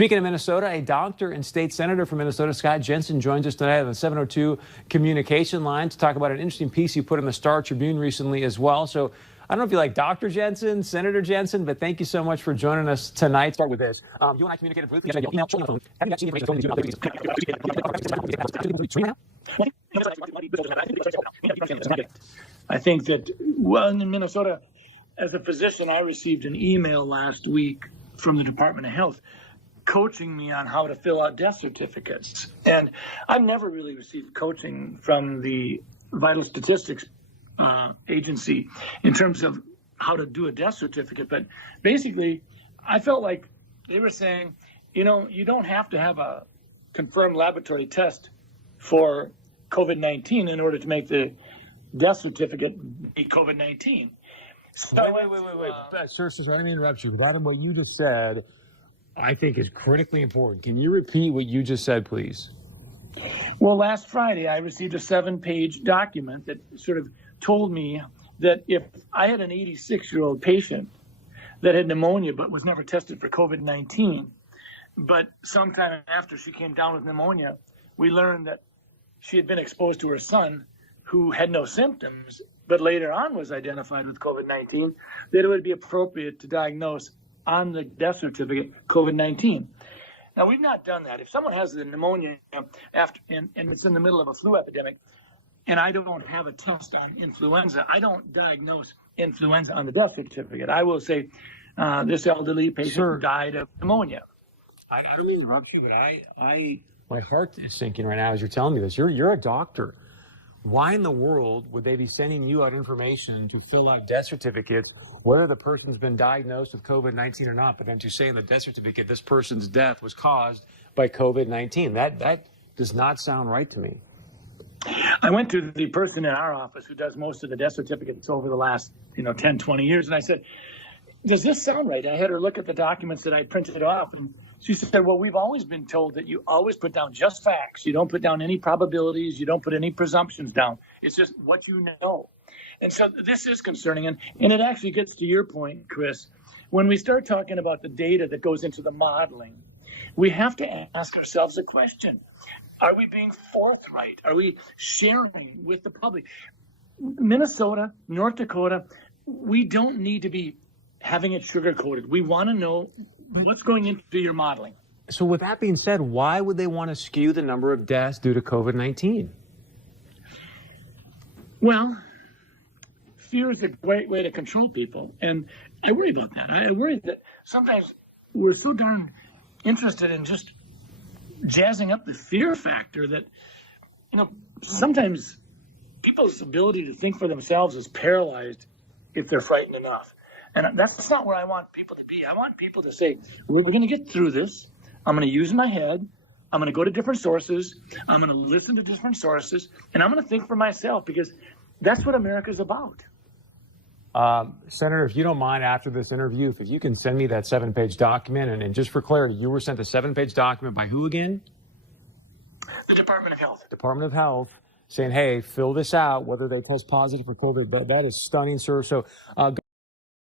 Speaking of Minnesota, a doctor and state senator from Minnesota, Scott Jensen, joins us tonight on the 702 communication line to talk about an interesting piece you put in the Star Tribune recently as well. So I don't know if you like Dr. Jensen, Senator Jensen, but thank you so much for joining us tonight. Start with this. You and I communicated briefly yesterday via email, showing your phone. Have you vaccine information I think that, well, in Minnesota, as a physician, I received an email last week from the Department of Health coaching me on how to fill out death certificates. And I've never really received coaching from the Vital Statistics Agency in terms of how to do a death certificate. But basically, I felt like they were saying, you know, you don't have to have a confirmed laboratory test for COVID-19 in order to make the death certificate be COVID-19. So, wait. Sir, I'm going to interrupt you. Adam, what you just said, I think is critically important. Can you repeat what you just said, please? Well, last Friday, I received a 7-page document that sort of told me that if I had an 86-year-old patient that had pneumonia but was never tested for COVID-19, but sometime after she came down with pneumonia, we learned that she had been exposed to her son who had no symptoms, but later on was identified with COVID-19, that it would be appropriate to diagnose on the death certificate COVID-19. Now, we've not done that. If someone has the pneumonia after and it's in the middle of a flu epidemic, and I don't have a test on influenza, I don't diagnose influenza on the death certificate. I will say this elderly patient died of pneumonia. I don't mean to interrupt you, but my heart is sinking right now as you're telling me this. You're a doctor. Why in the world would they be sending you out information to fill out death certificates, whether the person's been diagnosed with COVID-19 or not, but then to say in the death certificate this person's death was caused by COVID-19? That does not sound right to me. I went to the person in our office who does most of the death certificates over the last 10, 20 years, and I said, does this sound right? I had her look at the documents that I printed off, and she said, well, we've always been told that you always put down just facts. You don't put down any probabilities. You don't put any presumptions down. It's just what you know. And so this is concerning. And it actually gets to your point, Chris. When we start talking about the data that goes into the modeling, we have to ask ourselves a question. Are we being forthright? Are we sharing with the public? Minnesota, North Dakota, we don't need to be having it sugar-coated. We want to know what's going into your modeling. So with that being said, why would they want to skew the number of deaths due to COVID-19? Well, fear is a great way to control people. And I worry about that. I worry that sometimes we're so darn interested in just jazzing up the fear factor that, sometimes people's ability to think for themselves is paralyzed if they're frightened enough. And that's not where I want people to be. I want people to say, we're going to get through this. I'm going to use my head. I'm going to go to different sources. I'm going to listen to different sources. And I'm going to think for myself, because that's what America's about. Senator, if you don't mind, after this interview, if you can send me that 7-page document. And just for clarity, you were sent a 7-page document by who again? The Department of Health. Department of Health, saying, hey, fill this out, whether they test positive for COVID. But that is stunning, sir. So